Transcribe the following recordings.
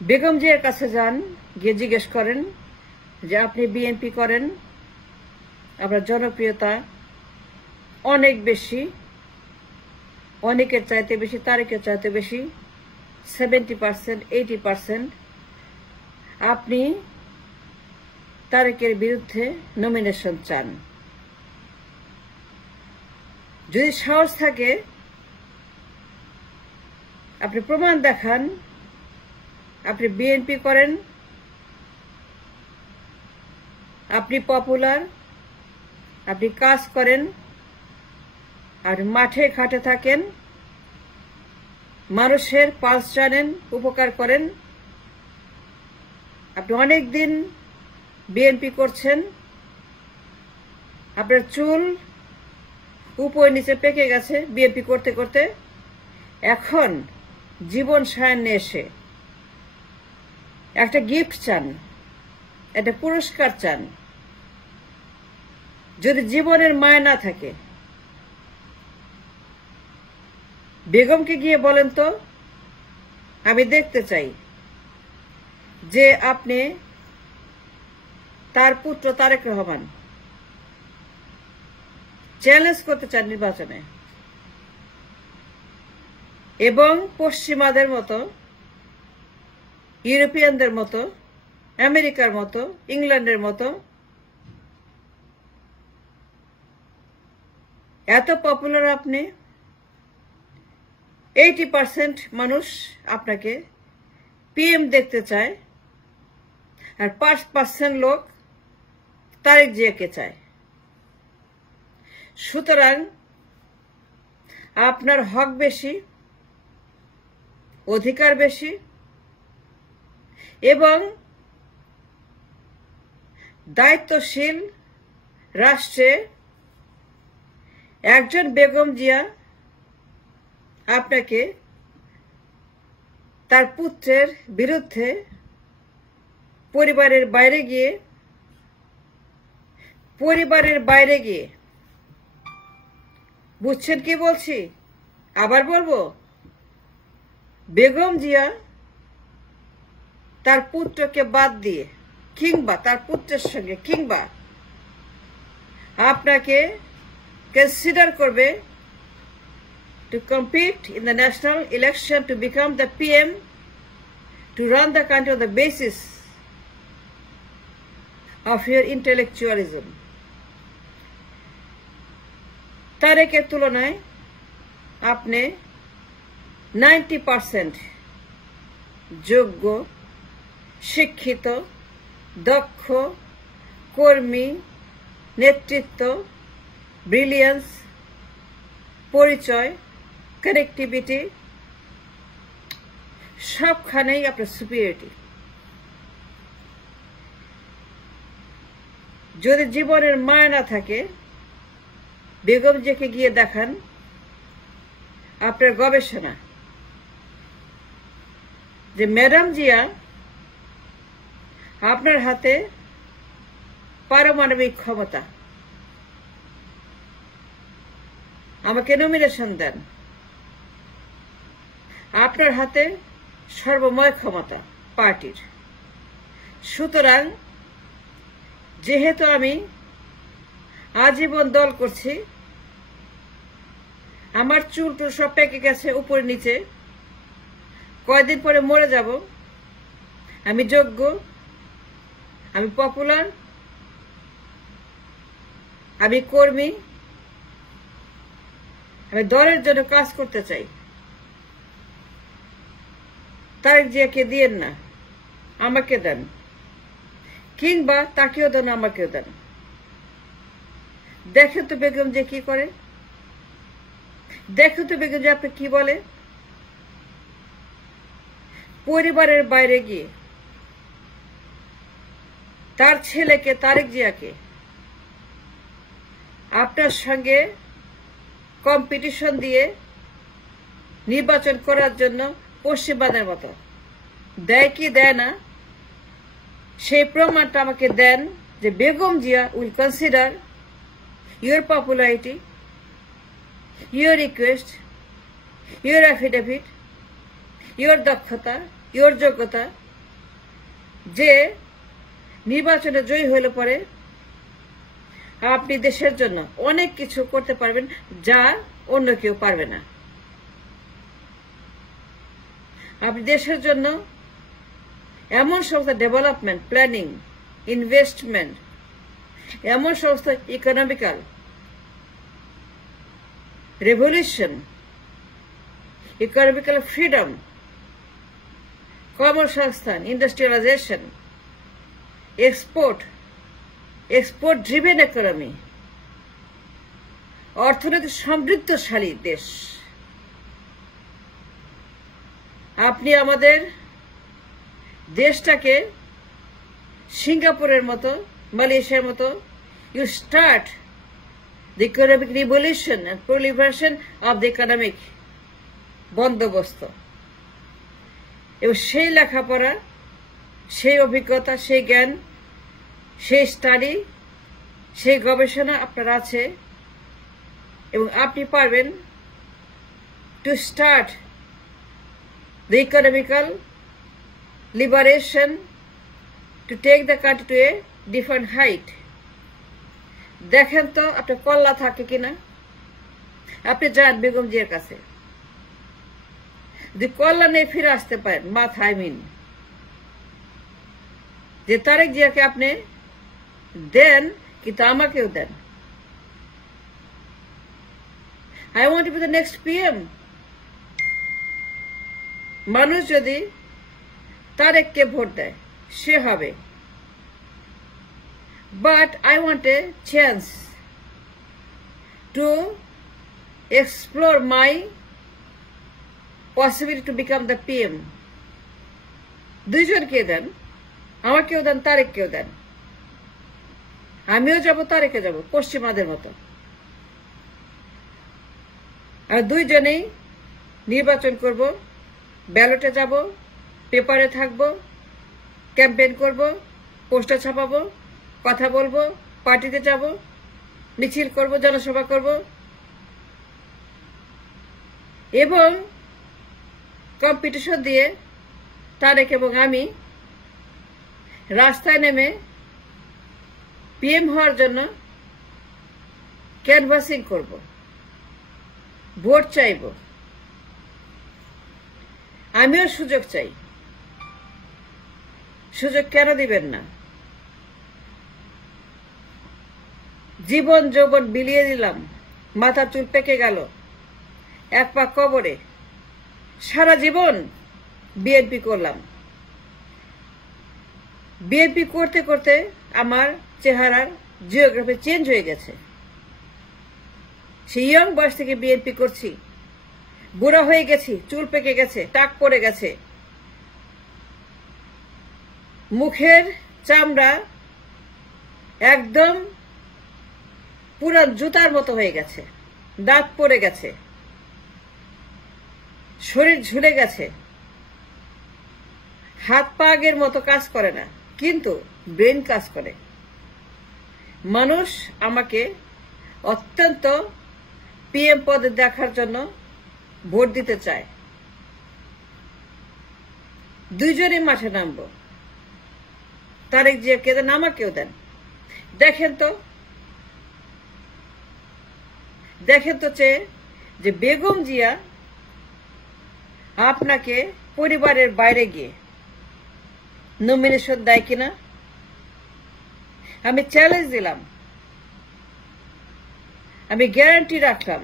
বেগম জিয়ার কাছে যান, গিয়ে জিজ্ঞেস করেন যে আপনি বিএনপি করেন, আপনার জনপ্রিয়তা অনেক বেশি, অনেকের চাইতে বেশি, তারেকের চাইতে বেশি, 70%, 80%। আপনি তারেকের বিরুদ্ধে নমিনেশন চান। যদি সাহস থাকে আপনি প্রমাণ দেখান আপনি বিএনপি করেন, আপনি পপুলার, আপনি কাজ করেন, আর মাঠে ঘাটে থাকেন, মানুষের পালস জানেন, উপকার করেন, আপনি অনেক দিন বিএনপি করছেন, আপনার চুল উপর নিচে পেকে গেছে বিএনপি করতে করতে, এখন জীবন সায়ান্নে এসে একটা গিফট চান, একটা পুরস্কার চান। যদি জীবনের মায়া না থাকে, বেগমকে গিয়ে বলেন তো আমি দেখতে চাই যে আপনি তার পুত্র তারেক রহমান চ্যালেঞ্জ করতে চান নির্বাচনে, এবং পশ্চিমাদের মতো, ইউরোপিয়ানদের মতো, আমেরিকার মতো, ইংল্যান্ডের মতো এত পপুলার আপনি, 80% মানুষ আপনাকে পিএম দেখতে চায়, আর 5% লোক তারেক জিয়াকে চায়। সুতরাং আপনার হক বেশি, অধিকার বেশি, এবং দায়িত্বশীল রাষ্ট্রে একজন বেগম জিয়া আপনাকে তার পুত্রের বিরুদ্ধে পরিবারের বাইরে গিয়ে বুঝছেন কি বলছি? আবার বলবো, বেগম জিয়া তার পুত্রকে বাদ দিয়ে কিংবা তার পুত্রের সঙ্গে কিংবা আপনাকে কনসিডার করবে to compete in the national election to become the PM, to run the country on the basis of your intellectualism. তারেকের তুলনায় আপনি 90% যোগ্য, শিক্ষিত, দক্ষ, কর্মী, নেতৃত্ব, ব্রিলিয়ান্স, পরিচয়, কানেক্টিভিটি, সবখানেই আপনার সুপিরিয়রিটি। যদি জীবনের মায়া না থাকে, বেগম জিয়াকে গিয়ে দেখান আপনার গবেষণা যে ম্যাডাম জিয়া আপনার হাতে পারমাণবিক ক্ষমতা, আমাকে নমিনেশন দেন, আপনার হাতে সর্বময় ক্ষমতা পার্টির। সুতরাং যেহেতু আমি আজীবন দল করছি, আমার চুল টুল সব পেকে গেছে উপর নিচে, কয়দিন পরে মরে যাব, আমি যোগ্য, আমি পপুলার, আমি কর্মী, আমি দলের জন্য কাজ করতে চাই। তারেক জিয়াকে দিয়েন না, আমাকে দেন, কিংবা তাকেও দেন, আমাকেও দেন। দেখেন তো বেগম যে কি করে, দেখেন তো বেগম যে আপনি কি বলে। পরিবারের বাইরে গিয়ে তার ছেলেকে তারেক জিয়াকে আপনার সঙ্গে কম্পিটিশন দিয়ে নির্বাচন করার জন্য পশ্চিমবাদের মতো দেয় কি দেয় না, সেই প্রমাণটা আমাকে দেন যে Begum Zia will consider your popularity, your request, your affidavit, your দক্ষতা, your যোগ্যতা যে নির্বাচনে জয়ী হলে পরে আপনি দেশের জন্য অনেক কিছু করতে পারবেন যা অন্য কেউ পারবে না। আপনি দেশের জন্য এমন সমস্ত ডেভেলপমেন্ট, প্ল্যানিং, ইনভেস্টমেন্ট, এমন সমস্ত ইকোনমিক্যাল রেভলিউশন, ইকোনমিক্যাল ফ্রিডম, কর্মসংস্থান, ইন্ডাস্ট্রিয়ালাইজেশন, export driven economy, অর্থনৈতিক সমৃদ্ধশালী দেশ। আপনি আমাদের দেশটাকে সিঙ্গাপুরের মতো, মালয়েশিয়ার মতো, you start the economic revolution and proliferation of the economic বন্দোবস্ত, এবং সেই লেখাপড়া, সেই অভিজ্ঞতা, সেই জ্ঞান, সেই স্টাডি, সেই গবেষণা আপনার আছে, এবং আপনি পারবেন to start the economical liberation to take the country to a different height. দেখেন তো আপনার কল্লা থাকে কিনা। আপনি যান বেগম জিয়ার কাছে, যদি কল্লা নিয়ে ফিরে আসতে পারেন, মাথায় মিন যে তারেক জিয়াকে আপনি দেন, কিন্তু আমাকেও দেন। I want to be the next PM. মানুষ যদি তারেককে ভোট দেয়, সে হবে। But I want a chance to explore my possibility to become the PM. দুইজনকে দেন, আমাকেও দেন, তারেককেও দেন। আমিও যাব, তারেকে যাব, পশ্চিমাদের মতো। আর দুইজনেই নির্বাচন করব, ব্যালটে যাব, পেপারে থাকব, ক্যাম্পেইন করব, পোস্টার ছাপাবো, কথা বলবো, পার্টিতে যাব, মিছিল করব, জনসভা করব, এবং কম্পিটিশন দিয়ে তারেক এবং আমি রাস্তায় নেমে পিএম হওয়ার জন্য ক্যানভাসিং করব, ভোট চাইব। আমিও সুযোগ চাই। সুযোগ কেন দিবেন না? জীবন যৌবন বিলিয়ে দিলাম, মাথা চুল পেকে গেল, এক পা কবরে, সারা জীবন বিএনপি করলাম। বিএনপি করতে করতে আমার চেহারার জিওগ্রাফি চেঞ্জ হয়ে গেছে। সেই ইয়ং বয়স থেকে বিএনপি করছি, বুড়া হয়ে গেছি, চুল পেকে গেছে, টাক পড়ে গেছে, মুখের চামড়া একদম পুরো জুতার মতো হয়ে গেছে, দাঁত পড়ে গেছে, শরীর ঝুলে গেছে, হাত পা আগের মতো কাজ করে না, কিন্তু ব্রেন কাজ করে। মানুষ আমাকে অত্যন্ত পিএম পদে দেখার জন্য ভোট দিতে চায়। দুইজনই মাঠে নামবো, তারেক জিয়াকে দেন, আমাকেও দেন। দেখেন তো চেয়ে যে বেগম জিয়া আপনাকে পরিবারের বাইরে গিয়ে নমিনেশন দেয় কিনা। আমি চ্যালেঞ্জ দিলাম, আমি গ্যারান্টি রাখলাম,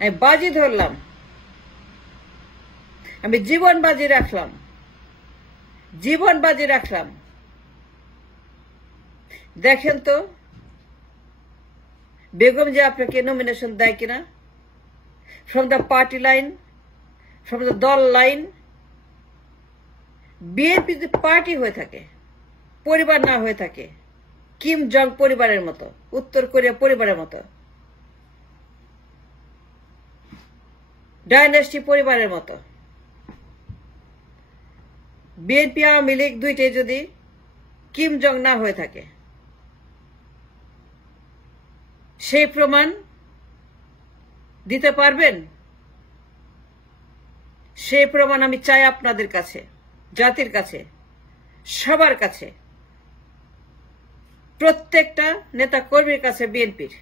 আমি বাজি ধরলাম, আমি জীবন বাজি রাখলাম। দেখেন তো বেগম যে আপনাকে নমিনেশন দেয় কিনা, from the party line, from the দল লাইন। বিএনপি যদি পার্টি হয়ে থাকে, পরিবার না হয়ে থাকে, কিম জং পরিবারের মতো, উত্তর কোরিয়া পরিবারের মতো, ডাইনাস্টি পরিবারের মতো, বিএনপি আওয়ামী লীগ দুইটাই যদি কিম জং না হয়ে থাকে, সেই প্রমাণ দিতে পারবেন? সেই প্রমাণ আমি চাই আপনাদের কাছে, জাতির কাছে, সবার কাছে, প্রত্যেকটা নেতা কর্মীর কাছে, বিএনপির,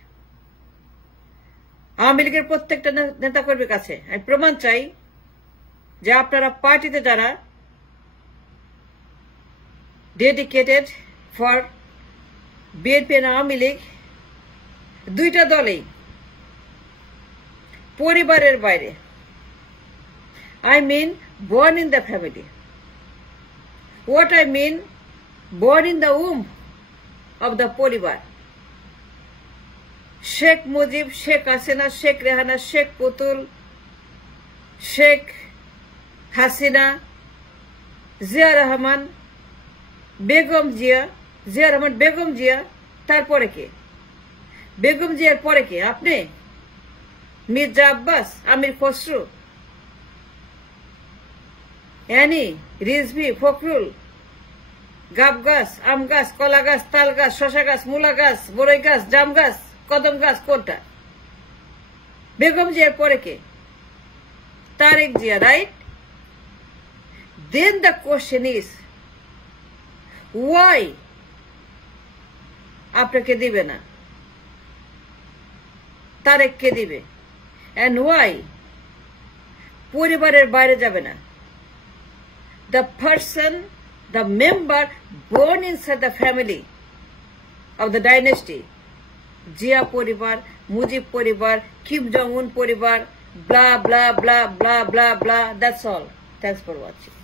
আওয়ামী লীগের প্রত্যেকটা নেতা কর্মীর কাছে আমি প্রমাণ চাই যে আপনারা পার্টিতে যারা ডেডিকেটেড ফর বিএনপি আর আওয়ামী লীগ, দুইটা দলেই পরিবারের বাইরে, I mean born in the family. What I mean, born in the womb of the পরিবার। শেখ মুজিব, শেখ হাসিনা, শেখ রেহানা, শেখ পুতুল, শেখ হাসিনা, জিয়া রহমান, বেগম জিয়া, জিয়া রহমান, বেগম জিয়া, তারপরে কে? বেগম জিয়ার পরে কে? আপনি? মির্জা আব্বাস, আমির খসরু, অ্যানি, রিজভি, ফখরুল, গাব গাছ, আম গাছ, কলা গাছ, তাল গাছ, শশা গাছ, মূলা গাছ, বড়ই গাছ, জাম গাছ, কদম গাছ, কোনটা? বেগম জিয়ার পরে কে? Tarique Zia, right? Then the question is, why আপনাকে দিবে না? তারেককে দিবে, and why পরিবারের বাইরে যাবে না? The person, the member born inside the family of the dynasty, Zia পরিবার, মুজিব পরিবার, কিম জং উন পরিবার, blah blah blah blah blah blah, that's all. Thanks for watching.